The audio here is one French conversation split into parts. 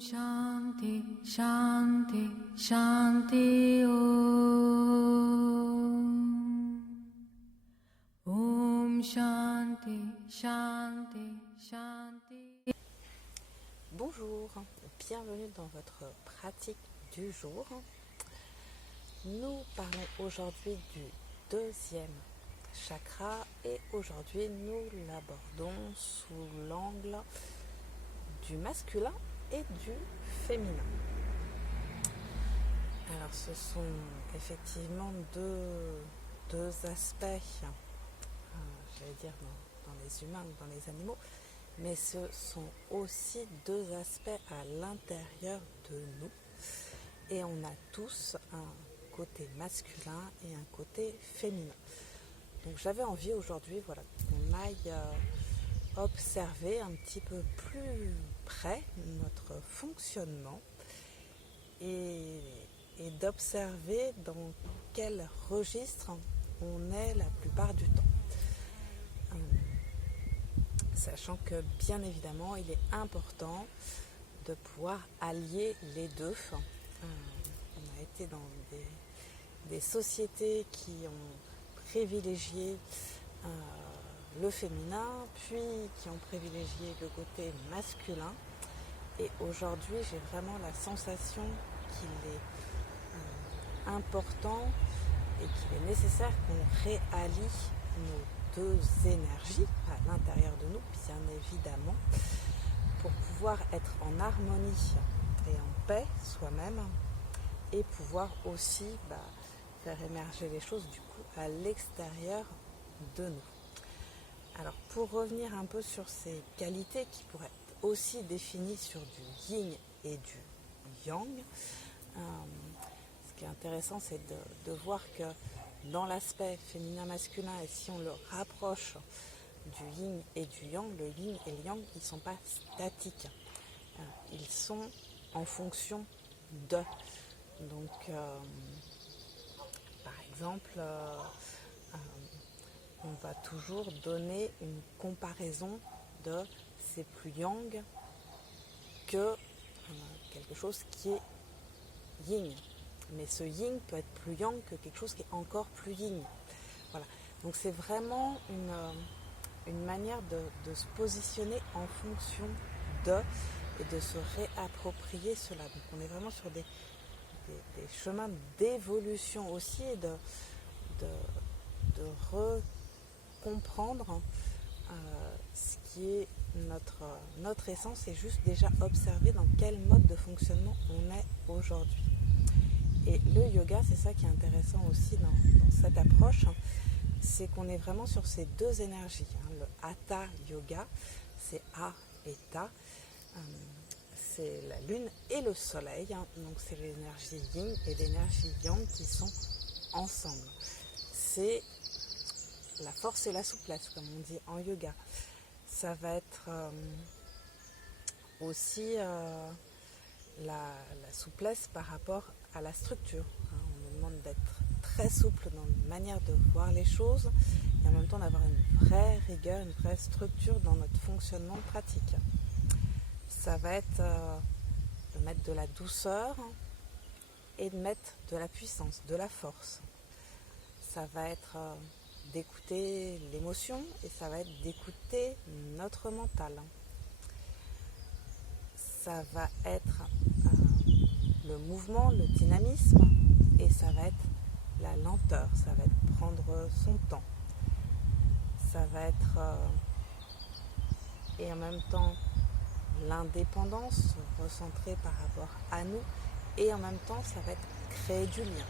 Shanti, Shanti, Shanti Om Shanti, Shanti, Shanti. Bonjour, bienvenue dans votre pratique du jour. Nous parlons aujourd'hui du deuxième chakra et aujourd'hui nous l'abordons sous l'angle du masculin et du féminin. Alors ce sont effectivement deux aspects, j'allais dire dans les humains ou dans les animaux, mais ce sont aussi deux aspects à l'intérieur de nous. Et on a tous un côté masculin et un côté féminin. Donc j'avais envie aujourd'hui qu'on aille observer un petit peu plus près notre fonctionnement et d'observer dans quel registre on est la plupart du temps. Sachant que bien évidemment il est important de pouvoir allier les deux. On a été dans des sociétés qui ont privilégié le féminin, puis qui ont privilégié le côté masculin. Et aujourd'hui, j'ai vraiment la sensation qu'il est important et qu'il est nécessaire qu'on réallie nos deux énergies à l'intérieur de nous, bien évidemment, pour pouvoir être en harmonie et en paix soi-même et pouvoir aussi faire émerger les choses du coup à l'extérieur de nous. Alors pour revenir un peu sur ces qualités qui pourraient être aussi définies sur du yin et du yang, ce qui est intéressant c'est de voir que dans l'aspect féminin-masculin, et si on le rapproche du yin et du yang, le yin et le yang, ils ne sont pas statiques. Ils sont en fonction de. Donc, par exemple, on va toujours donner une comparaison de c'est plus yang que quelque chose qui est yin. Mais ce yin peut être plus yang que quelque chose qui est encore plus yin. Voilà. Donc c'est vraiment une manière de se positionner en fonction de et de se réapproprier cela. Donc on est vraiment sur des chemins d'évolution aussi et de recomprendre ce qui est notre essence et juste déjà observer dans quel mode de fonctionnement on est aujourd'hui. Et le yoga, c'est ça qui est intéressant aussi dans cette approche, c'est qu'on est vraiment sur ces deux énergies. Le Hatha Yoga, c'est A et Ta, c'est la lune et le soleil, donc c'est l'énergie yin et l'énergie yang qui sont ensemble. C'est la force et la souplesse, comme on dit en yoga. Ça va être aussi la souplesse par rapport à la structure. On nous demande d'être très souple dans la manière de voir les choses et en même temps d'avoir une vraie rigueur, une vraie structure dans notre fonctionnement pratique. Ça va être de mettre de la douceur et de mettre de la puissance, de la force. Ça va être d'écouter l'émotion et ça va être d'écouter notre mental. Ça va être le mouvement, le dynamisme et ça va être la lenteur, ça va être prendre son temps. Ça va être et en même temps l'indépendance recentrée par rapport à nous et en même temps ça va être créer du lien.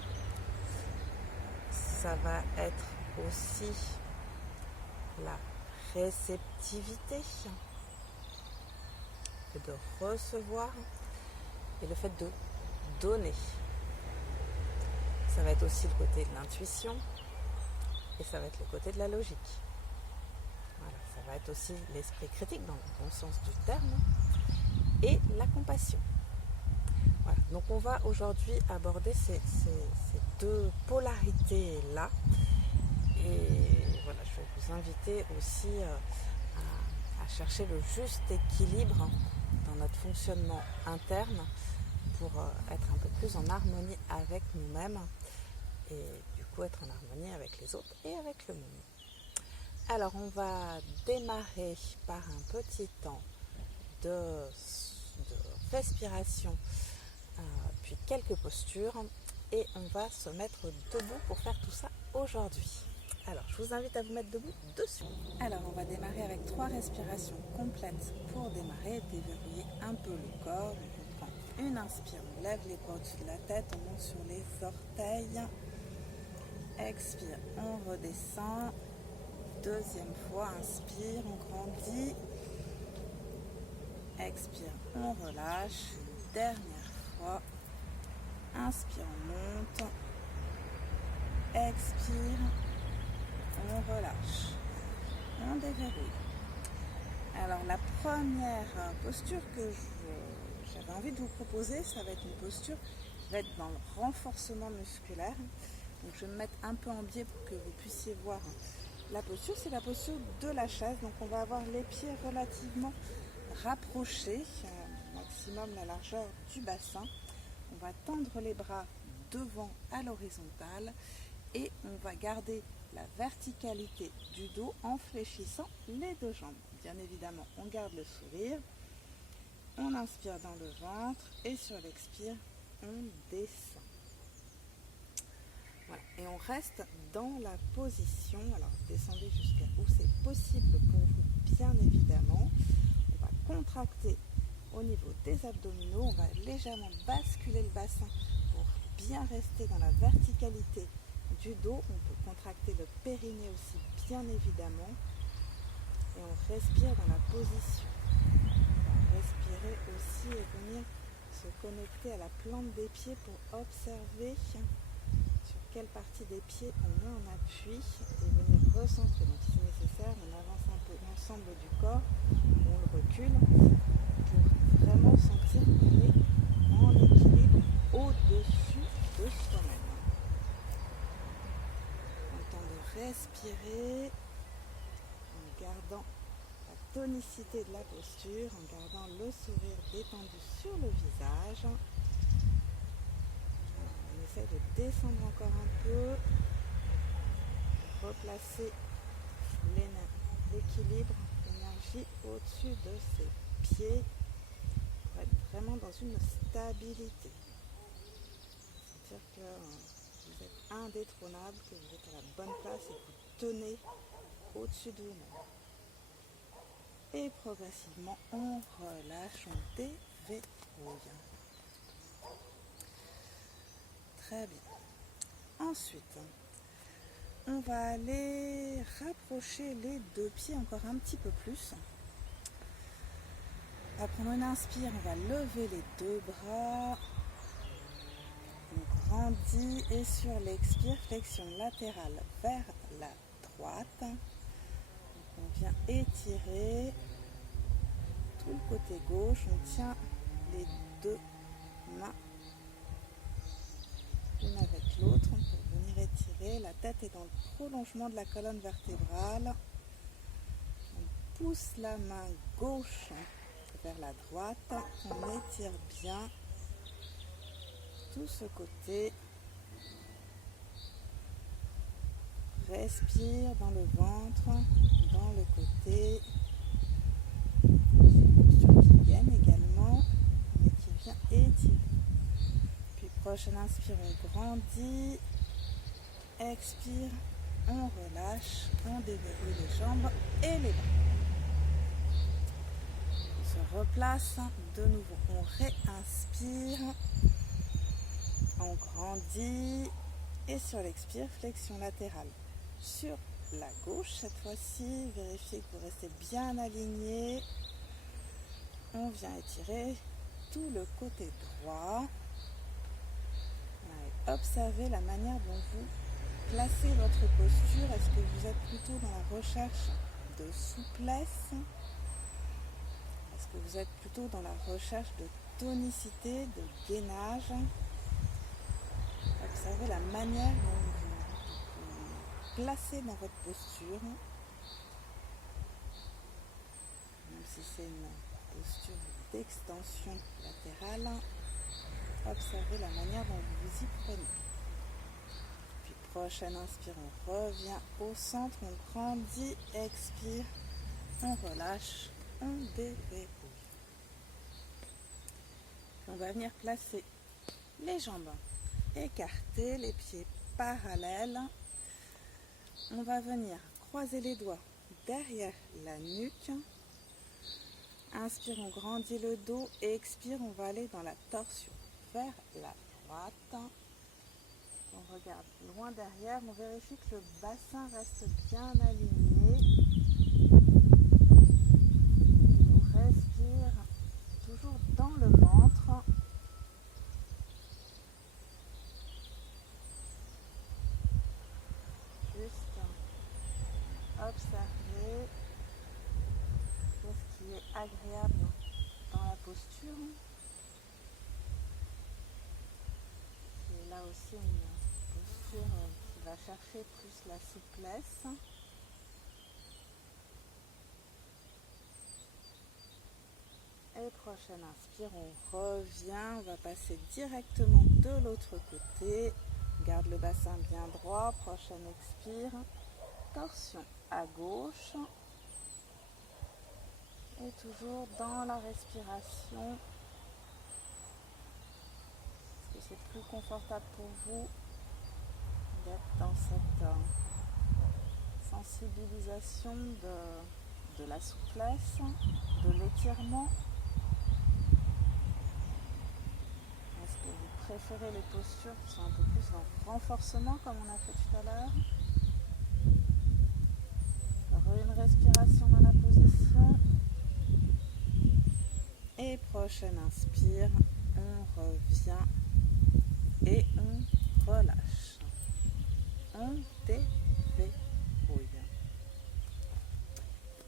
Ça va être aussi la réceptivité et de recevoir et le fait de donner. Ça va être aussi le côté de l'intuition et ça va être le côté de la logique. Voilà, ça va être aussi l'esprit critique dans le bon sens du terme et la compassion. Voilà, donc on va aujourd'hui aborder ces deux polarités-là et voilà, je vais vous inviter aussi à chercher le juste équilibre dans dans notre fonctionnement interne pour être un peu plus en harmonie avec nous-mêmes et du coup être en harmonie avec les autres et avec le monde. Alors on va démarrer par un petit temps de respiration, puis quelques postures et on va se mettre debout pour faire tout ça aujourd'hui. Alors je vous invite à vous mettre debout dessus. Alors on va démarrer avec 3 respirations complètes pour démarrer, déverrouiller un peu le corps. Donc on prend une inspire, on lève les bras au-dessus de la tête, on monte sur les orteils. Expire, on redescend. Deuxième fois, inspire, on grandit. Expire, on relâche. Dernière fois. Inspire, on monte. Expire, on relâche. On déverrouille. Alors la première posture que j'avais envie de vous proposer, ça va être une posture qui va être dans le renforcement musculaire. Donc je vais me mettre un peu en biais pour que vous puissiez voir la posture. C'est la posture de la chaise. Donc on va avoir les pieds relativement rapprochés, maximum la largeur du bassin. On va tendre les bras devant à l'horizontale et on va garder la verticalité du dos en fléchissant les 2 jambes. Bien évidemment, on garde le sourire. On inspire dans le ventre et sur l'expire, on descend. Voilà. Et on reste dans la position. Alors descendez jusqu'à où c'est possible pour vous, bien évidemment. On va contracter au niveau des abdominaux. On va légèrement basculer le bassin pour bien rester dans la verticalité du dos. On peut contracter le périnée aussi, bien évidemment. Et on respire dans la position. On va respirer aussi et venir se connecter à la plante des pieds pour observer sur quelle partie des pieds on met en appui et venir recentrer. Donc si nécessaire, on avance un peu l'ensemble du corps, on le recule pour vraiment sentir qu'on est en équilibre au-dessus de soi-même. On tente de respirer en gardant la tonicité de la posture, en gardant le sourire détendu sur le visage. On essaie de descendre encore un peu, replacer l'équilibre, l'énergie au-dessus de ses pieds pour être vraiment dans une stabilité. C'est-à-dire que vous êtes indétrônable, que vous êtes à la bonne place et que vous tenez au-dessus de vous-même. Et progressivement, on relâche, on déverrouille. Très bien. Ensuite, on va aller rapprocher les 2 pieds encore un petit peu plus. On va prendre une inspire, on va lever les 2 bras. On grandit et sur l'expire, flexion latérale vers la droite. Donc on vient étirer tout le côté gauche. On tient les 2 mains l'une avec l'autre pour venir étirer. La tête est dans le prolongement de la colonne vertébrale. On pousse la main gauche vers la droite. On étire bien tout ce côté. Respire dans le ventre, dans le côté. C'est une posture qui gaine également, mais qui vient étirer. Puis prochaine inspire, on grandit. Expire, on relâche, on déverrouille les jambes et les bras. On se replace de nouveau, on réinspire. On grandit et sur l'expire, flexion latérale sur la gauche. Cette fois-ci, vérifiez que vous restez bien aligné. On vient étirer tout le côté droit. Observez la manière dont vous placez votre posture. Est-ce que vous êtes plutôt dans la recherche de souplesse? Est-ce que vous êtes plutôt dans la recherche de tonicité, de gainage? Observez la manière dont vous placez dans votre posture. Même si c'est une posture d'extension latérale. Observez la manière dont vous vous y prenez. Puis prochaine inspire, on revient au centre, on grandit, expire, on relâche, on déverrouille. On va venir placer les jambes écartées, les pieds parallèles. On va venir croiser les doigts derrière la nuque. Inspire, on grandit le dos. Expire, on va aller dans la torsion vers la droite. On regarde loin derrière. On vérifie que le bassin reste bien aligné. On respire toujours dans le ventre. Observez ce qui est agréable dans la posture. Et là aussi une posture qui va chercher plus la souplesse. Et prochaine inspire, on revient, on va passer directement de l'autre côté. Garde le bassin bien droit. Prochaine expire. Torsion à gauche. Et toujours dans la respiration. Est-ce que c'est plus confortable pour vous d'être dans cette sensibilisation de la souplesse, de l'étirement? Est-ce que vous préférez les postures qui sont un peu plus en renforcement comme on a fait tout à l'heure? Une respiration dans la position. Et prochaine inspire, on revient et on relâche. On déverrouille.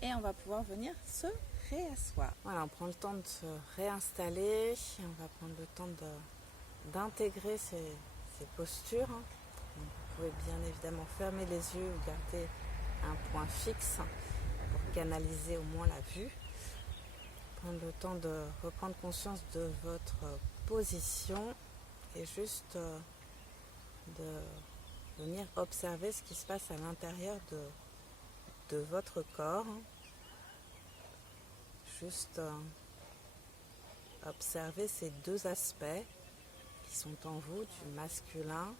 Et on va pouvoir venir se réasseoir. Voilà, on prend le temps de se réinstaller. On va prendre le temps d'intégrer ces postures. Vous pouvez bien évidemment fermer les yeux ou garder un point fixe pour canaliser au moins la vue. Prendre le temps de reprendre conscience de votre position et juste de venir observer ce qui se passe à l'intérieur de votre corps. Juste observer ces deux aspects qui sont en vous, du masculin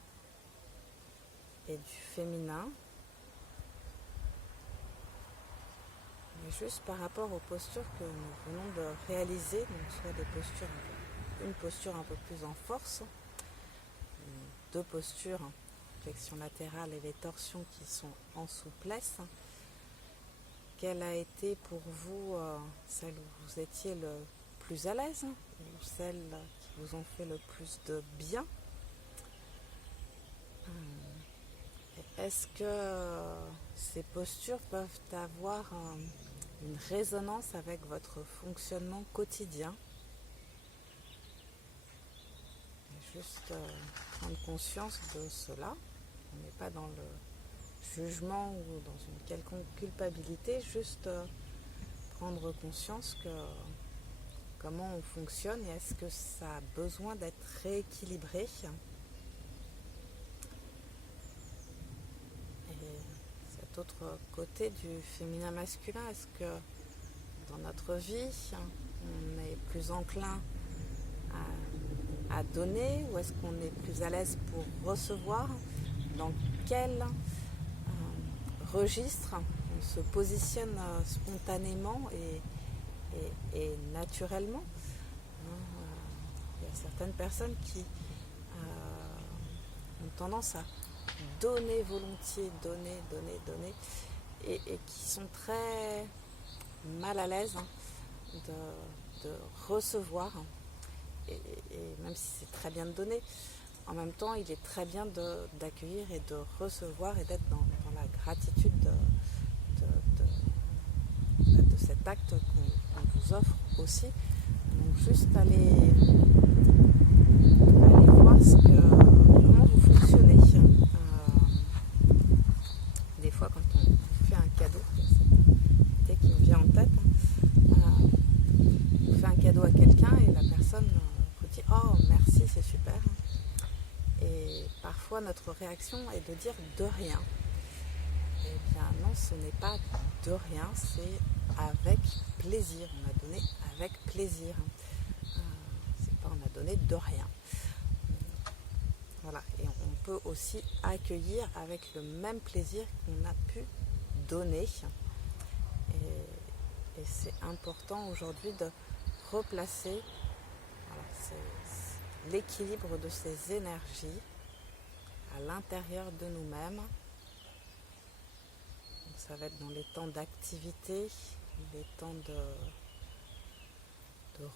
et du féminin. Mais juste par rapport aux postures que nous venons de réaliser, donc soit des postures, une posture un peu plus en force, deux postures, flexion latérale et les torsions qui sont en souplesse. Quelle a été pour vous celle où vous étiez le plus à l'aise ou celles qui vous ont fait le plus de bien? Est-ce que ces postures peuvent avoir une résonance avec votre fonctionnement quotidien? Et juste prendre conscience de cela. On n'est pas dans le jugement ou dans une quelconque culpabilité, juste prendre conscience que comment on fonctionne et est-ce que ça a besoin d'être rééquilibré. Autre côté du féminin masculin, est-ce que dans notre vie on est plus enclin à donner ou est-ce qu'on est plus à l'aise pour recevoir? Dans quel registre on se positionne spontanément et naturellement? Il y a certaines personnes qui ont tendance à donner volontiers, donner, et qui sont très mal à l'aise de recevoir. Et même si c'est très bien de donner, en même temps, il est très bien d'accueillir et de recevoir et d'être dans la gratitude de cet acte qu'on vous offre aussi. Donc juste aller voir comment vous fonctionnez. Des fois, quand on fait un cadeau, c'est cette idée qui me vient en tête, on fait un cadeau à quelqu'un. parfois notre réaction est de dire de rien. Eh bien non, ce n'est pas de rien, c'est avec plaisir. On a donné avec plaisir. C'est pas on a donné de rien. Voilà, et on peut aussi accueillir avec le même plaisir qu'on a pu donner. Et c'est important aujourd'hui de replacer l'équilibre de ces énergies à l'intérieur de nous-mêmes. Donc ça va être dans les temps d'activité, les temps de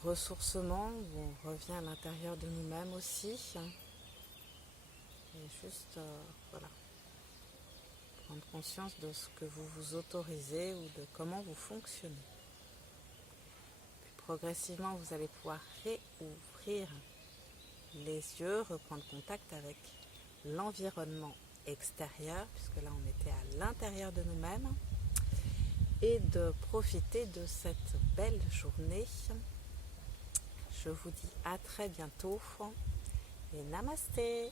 ressourcement, où on revient à l'intérieur de nous-mêmes aussi. Et juste, voilà, prendre conscience de ce que vous vous autorisez ou de comment vous fonctionnez. Puis progressivement, vous allez pouvoir réouvrir les yeux, reprendre contact avec l'environnement extérieur, puisque là on était à l'intérieur de nous-mêmes, et de profiter de cette belle journée. Je vous dis à très bientôt et namasté.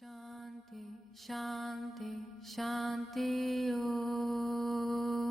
Shanti, Shanti, Shanti, Om.